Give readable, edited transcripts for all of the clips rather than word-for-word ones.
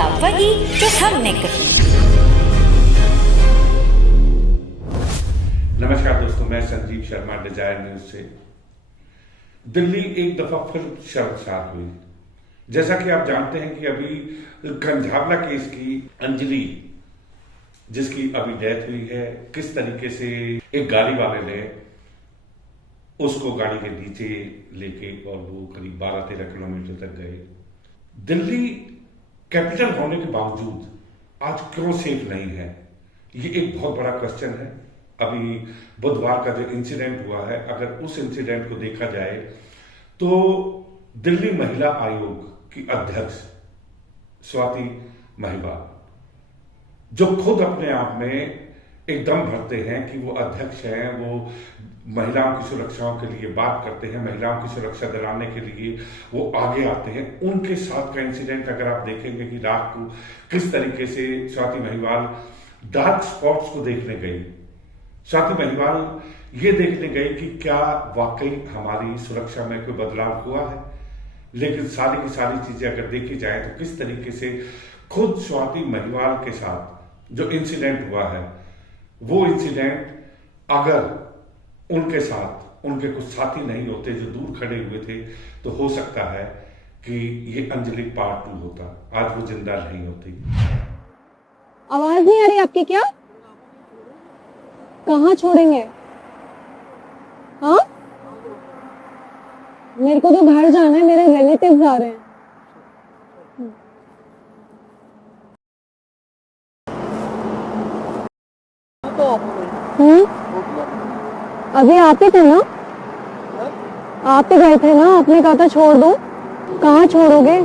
वार्ता वही जो हमने कही। नमस्कार दोस्तों, मैं संजीव शर्मा डिजायर न्यूज से। दिल्ली एक दफा फिर शर्मसार हुई। जैसा कि आप जानते हैं कि अभी कंझावला केस की अंजलि, जिसकी अभी डेथ हुई है, किस तरीके से एक गाड़ी वाले ने उसको गाड़ी के नीचे लेके और वो करीब 12-13 किलोमीटर तक गए। दिल्ली कैपिटल होने के बावजूद आज क्यों सेफ नहीं है, ये एक बहुत बड़ा क्वेश्चन है। अभी बुधवार का जो इंसिडेंट हुआ है, अगर उस इंसिडेंट को देखा जाए तो दिल्ली महिला आयोग की अध्यक्ष स्वाति महिवाल, जो खुद अपने आप में एक दम भरते हैं कि वो अध्यक्ष हैं, वो महिलाओं की सुरक्षाओं के लिए बात करते हैं, महिलाओं की सुरक्षा दिलाने के लिए वो आगे आते हैं, उनके साथ का इंसिडेंट अगर आप देखेंगे कि रात को किस तरीके से स्वाति महिवाल डार्क स्पॉट्स को देखने गई। स्वाति महिवाल ये देखने गई कि क्या वाकई हमारी सुरक्षा में कोई बदलाव हुआ है। लेकिन सारी की सारी चीजें अगर देखी जाए तो किस तरीके से खुद स्वाति महिवाल के साथ जो इंसिडेंट हुआ है, वो इंसिडेंट अगर उनके साथ उनके कुछ साथी नहीं होते जो दूर खड़े हुए थे, तो हो सकता है कि ये अंजलि पार्ट 2 होता, आज वो जिंदा नहीं होती। आवाज नहीं आ रही आपकी क्या? कहाँ छोड़ेंगे? हाँ, मेरे को तो घर जाना है, मेरे रिलेटिव्स आ रहे हैं। अभी आप ही थे ना? आप ही गए थे ना? आपने कहा था छोड़ दो। कहाँ छोड़ोगे?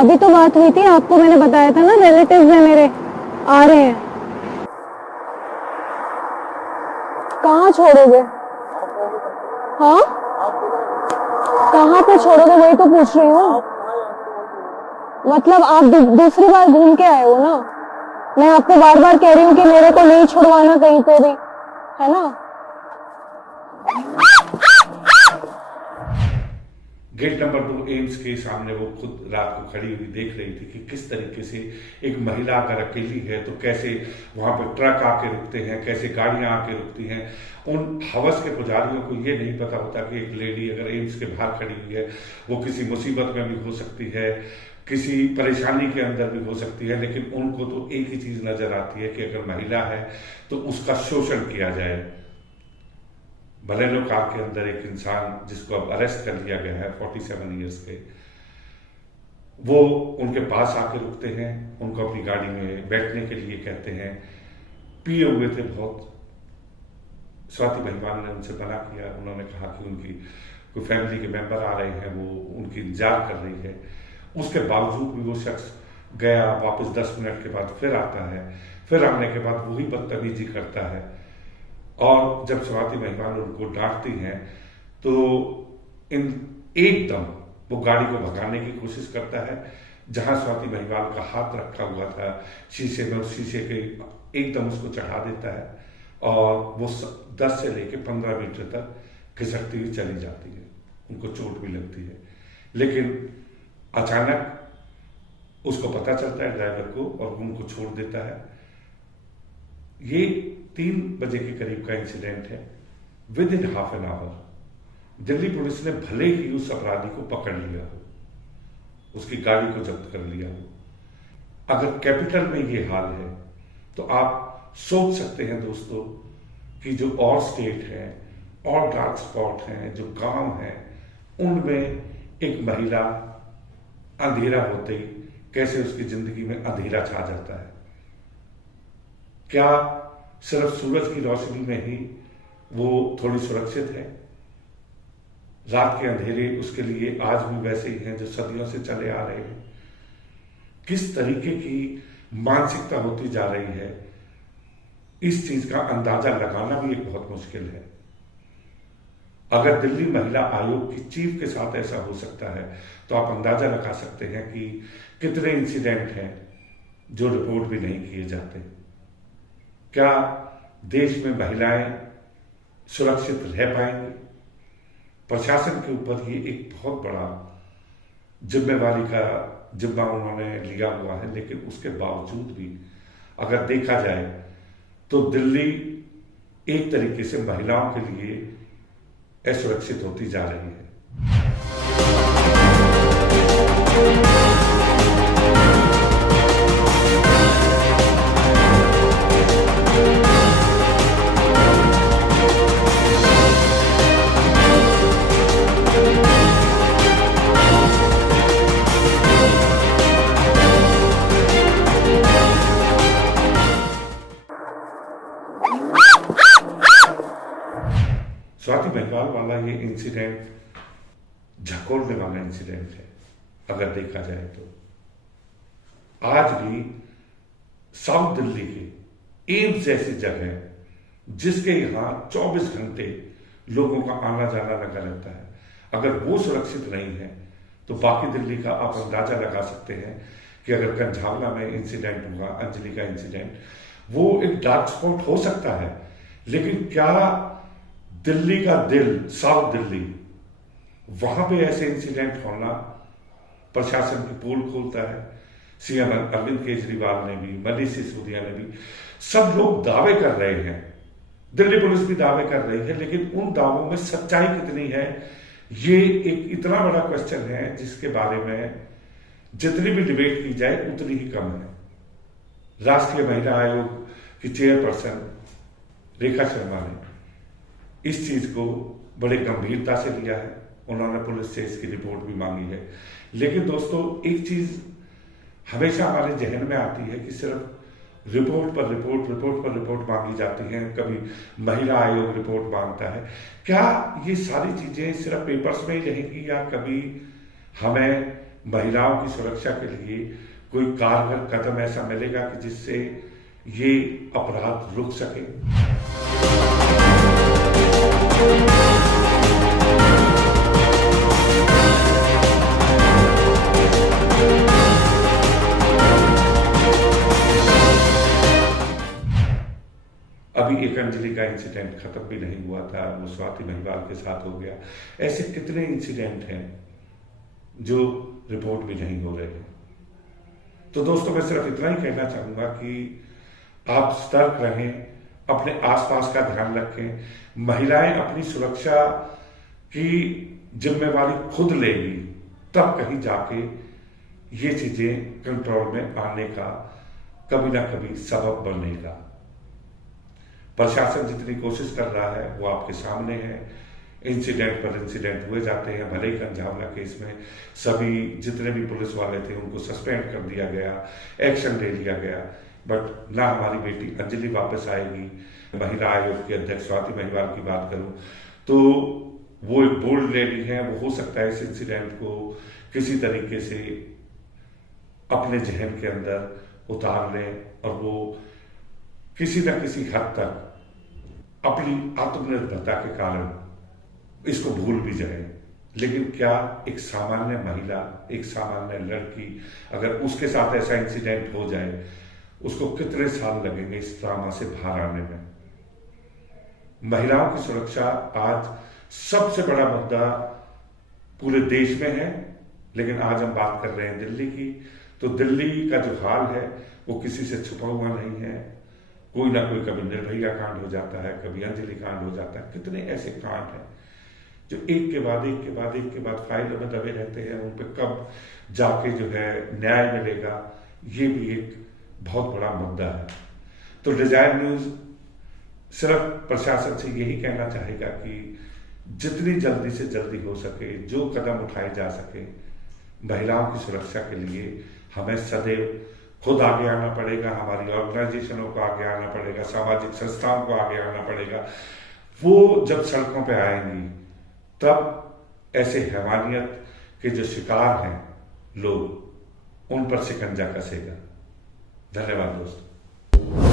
अभी तो बात हुई थी, आपको मैंने बताया था ना, रिलेटिव्स हैं मेरे, आ रहे हैं। कहाँ छोड़ोगे? हाँ, कहाँ पे छोड़ोगे वही तो पूछ रही हूँ। मतलब आप दूसरी बार घूम के आए हो ना, मैं आपको बार बार कह रही हूँ कि मेरे को नहीं छुड़वाना कहीं पे भी, है ना? गेट नंबर 2 एम्स के सामने वो खुद रात को खड़ी हुई देख रही थी कि किस तरीके से एक महिला अगर अकेली है तो कैसे वहां पर ट्रक आके रुकते हैं, कैसे गाड़ियां आके रुकती हैं। उन हवस के पुजारियों को ये नहीं पता होता कि एक लेडी अगर एम्स के बाहर खड़ी हुई है, वो किसी मुसीबत में भी हो सकती है, किसी परेशानी के अंदर भी हो सकती है। लेकिन उनको तो एक ही चीज नजर आती है कि अगर महिला है तो उसका शोषण किया जाए। बलेनो कार के अंदर एक इंसान जिसको अब अरेस्ट कर लिया गया है 47 ईयर्स के, वो उनके पास आके रुकते हैं, उनको अपनी गाड़ी में बैठने के लिए कहते हैं। पिए हुए थे बहुत। स्वाति महिवाल ने उनसे मना किया। उन्होंने कहा कि उनकी कोई फैमिली के मेंबर आ रहे हैं, वो उनकी इंतजार कर रही है। उसके बावजूद भी वो शख्स गया, वापस 10 मिनट के बाद फिर आता है, फिर आने के बाद वही बदतमीजी करता है। और जब स्वाति महिवाल उनको डांटती हैं तो एकदम वो गाड़ी को भगाने की कोशिश करता है। जहां स्वाति महिवाल का हाथ रखा हुआ था शीशे में, उस शीशे के एकदम उसको चढ़ा देता है और वो 10 से लेके 15 मीटर तक खिसकती हुई चली जाती है। उनको चोट भी लगती है। लेकिन अचानक उसको पता चलता है ड्राइवर को और उनको छोड़ देता है। ये 3 बजे के करीब का इंसिडेंट है। With in half an hour Delhi police ने भले ही उस अपराधी को पकड़ लिया हो, उसकी गाड़ी को जब्त कर लिया हो। अगर कैपिटल में ये हाल है तो आप सोच सकते हैं दोस्तों कि जो और स्टेट है और डार्क स्पॉट हैं, जो गांव हैं, उनमें एक महिला अंधेरा होते ही कैसे उसकी जिंदगी में अंधेरा छा जाता है। क्या सिर्फ सूरज की रोशनी में ही वो थोड़ी सुरक्षित है? रात के अंधेरे उसके लिए आज भी वैसे ही हैं जो सदियों से चले आ रहे हैं। किस तरीके की मानसिकता होती जा रही है, इस चीज का अंदाजा लगाना भी एक बहुत मुश्किल है। अगर दिल्ली महिला आयोग की चीफ के साथ ऐसा हो सकता है तो आप अंदाजा लगा सकते हैं कि कितने इंसिडेंट हैं जो रिपोर्ट भी नहीं किए जाते। क्या देश में महिलाएं सुरक्षित रह पाएंगी? प्रशासन के ऊपर ये एक बहुत बड़ा जिम्मेवारी का जिम्मा उन्होंने लिया हुआ है, लेकिन उसके बावजूद भी अगर देखा जाए तो दिल्ली एक तरीके से महिलाओं के लिए असुरक्षित होती जा रही है। स्वाति महिवाल वाला ये इंसिडेंट झकोड़ने वाला इंसिडेंट है। अगर देखा जाए तो आज भी साउथ दिल्ली के एम्स जैसी जगह जिसके यहां 24 घंटे लोगों का आना जाना लगा रहता है, अगर वो सुरक्षित नहीं है तो बाकी दिल्ली का आप अंदाजा लगा सकते हैं कि अगर कंझावला में इंसिडेंट हुआ, अंजलि का इंसिडेंट, वो एक डार्क स्पॉट हो सकता है, लेकिन क्या दिल्ली का दिल, साउथ दिल्ली, वहां पे ऐसे इंसिडेंट होना प्रशासन की पोल खोलता है। सीएम अरविंद केजरीवाल ने भी, मनीष सिसोदिया ने भी, सब लोग दावे कर रहे हैं, दिल्ली पुलिस भी दावे कर रही है, लेकिन उन दावों में सच्चाई कितनी है, ये एक इतना बड़ा क्वेश्चन है जिसके बारे में जितनी भी डिबेट की जाए उतनी ही कम है। राष्ट्रीय महिला आयोग की चेयरपर्सन रेखा शर्मा ने इस चीज को बड़े गंभीरता से लिया है, उन्होंने पुलिस से इसकी रिपोर्ट भी मांगी है। लेकिन दोस्तों, एक चीज हमेशा हमारे जहन में आती है कि सिर्फ रिपोर्ट पर रिपोर्ट मांगी जाती है, कभी महिला आयोग रिपोर्ट मांगता है। क्या ये सारी चीजें सिर्फ पेपर्स में ही रहेंगी या कभी हमें महिलाओं की सुरक्षा के लिए कोई कारगर कदम ऐसा मिलेगा कि जिससे ये अपराध रुक सके? अभी एक अंजलि का इंसिडेंट खत्म भी नहीं हुआ था, वो स्वाति महिवाल के साथ हो गया। ऐसे कितने इंसिडेंट हैं जो रिपोर्ट भी नहीं हो रहे हैं। तो दोस्तों, मैं सिर्फ इतना ही कहना चाहूंगा कि आप सतर्क रहें, अपने आसपास का ध्यान रखें। महिलाएं अपनी सुरक्षा की जिम्मेवारी खुद लेंगी, तब कहीं जाके ये चीजें कंट्रोल में आने का कभी ना कभी सबब बनेगा। प्रशासन जितनी कोशिश कर रहा है वो आपके सामने है। इंसिडेंट पर इंसिडेंट हुए जाते हैं। भले ही कंझावला केस में सभी जितने भी पुलिस वाले थे उनको सस्पेंड कर दिया गया, एक्शन ले लिया गया, बट ना हमारी बेटी अंजलि वापस आएगी। महिला आयोग के अध्यक्ष स्वाति महिवाल की बात करूं तो वो एक बोल्ड लेडी है, वो हो सकता है इस इंसिडेंट को किसी तरीके से अपने जहन के अंदर उतार लें और वो किसी न किसी हद तक अपनी आत्मनिर्भरता के कारण इसको भूल भी जाए। लेकिन क्या एक सामान्य महिला, एक सामान्य लड़की, अगर उसके साथ ऐसा इंसिडेंट हो जाए, उसको कितने साल लगेंगे इस ट्रॉमा से बाहर आने में? महिलाओं की सुरक्षा आज सबसे बड़ा मुद्दा पूरे देश में है, लेकिन आज हम बात कर रहे हैं दिल्ली की। तो दिल्ली का जो हाल है वो किसी से छुपा हुआ नहीं है। कोई ना कोई, कभी निर्भया कांड हो जाता है, कभी अंजलि कांड हो जाता है। कितने ऐसे कांड हैं जो एक के बाद फाइलों में दबे रहते हैं, उन पे कब जाके जो है न्याय मिलेगा, ये भी एक बहुत बड़ा मुद्दा है। तो डिजायर न्यूज सिर्फ प्रशासन से यही कहना चाहेगा कि जितनी जल्दी से जल्दी हो सके, जो कदम उठाए जा सके महिलाओं की सुरक्षा के लिए, हमें सदैव खुद आगे आना पड़ेगा, हमारी ऑर्गेनाइजेशनों को आगे आना पड़ेगा, सामाजिक संस्थाओं को आगे आना पड़ेगा। वो जब सड़कों पे आएंगी तब ऐसे हैवानियत के जो शिकार हैं लोग, उन पर शिकंजा कसेगा। धन्यवाद दोस्तों।